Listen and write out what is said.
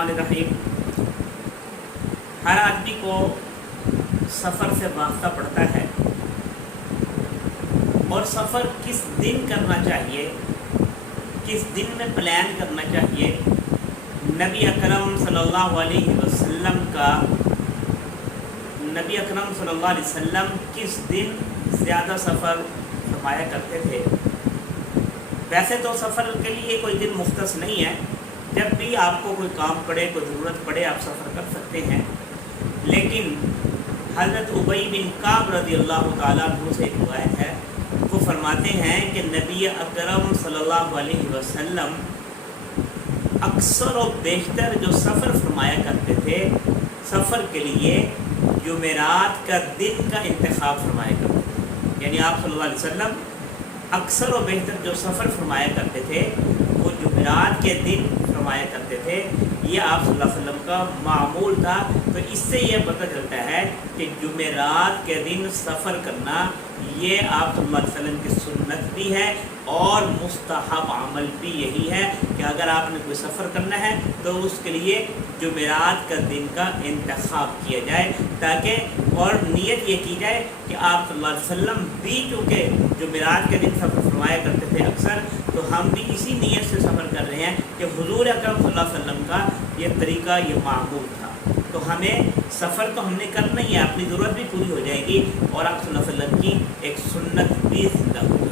बिस्मिल्लाहिर्रहमानिर्रहीम। हर आदमी को सफ़र से वास्ता पड़ता है और सफ़र किस दिन करना चाहिए, किस दिन में प्लान करना चाहिए। नबी अकरम सल्लल्लाहु अलैहि वसल्लम किस दिन ज़्यादा सफ़र फरमाया करते थे। वैसे तो सफ़र के लिए कोई दिन मुख्तस नहीं है, जब भी आपको कोई काम पड़े, कोई ज़रूरत पड़े, आप सफ़र कर सकते हैं। लेकिन हज़रत उबई बिन काब रज़ियल्लाहु ताला अन्हु से एक रिवायत है, वो फरमाते हैं कि नबी अकरम सल्लल्लाहु अलैहि वसल्लम अक्सर और बेशतर जो सफ़र फरमाया करते थे, सफ़र के लिए जुमेरात का दिन का इंतखाब फरमाया करते थे। यानी आप सल्लल्लाहु अलैहि वसल्लम अक्सर और बेहतर जो सफ़र फरमाया करते थे वो जुमेरात के दिन फरमाया करते थे। ये आप सल्लल्लाहु अलैहि वसल्लम का मामूल था। तो इससे ये पता चलता है कि जुमेरात के दिन सफ़र करना ये आप सल्लल्लाहु अलैहि वसल्लम की सुन्नत भी है और मुस्तहब अमल भी यही है कि अगर आपने कोई सफ़र करना है तो उसके लिए जुमेरात का दिन का इंतखाब किया जाए, ताकि और नियत ये की जाए कि आप सल्लल्लाहु अलैहि वसल्लम भी चूँकि जुमेरात के दिन सफ़र फरमाया करते थे अक्सर, तो हम भी इसी नियत से सफ़र कर रहे हैं कि हुज़ूर अकरम सल्लल्लाहु अलैहि वसल्लम का ये तरीका, ये मामूल था। तो हमें सफ़र तो हमने करना ही है, अपनी ज़रूरत भी पूरी हो जाएगी और आप सल्लल्लाहु अलैहि वसल्लम की एक सुन्नत भी ज़िंदा होगी।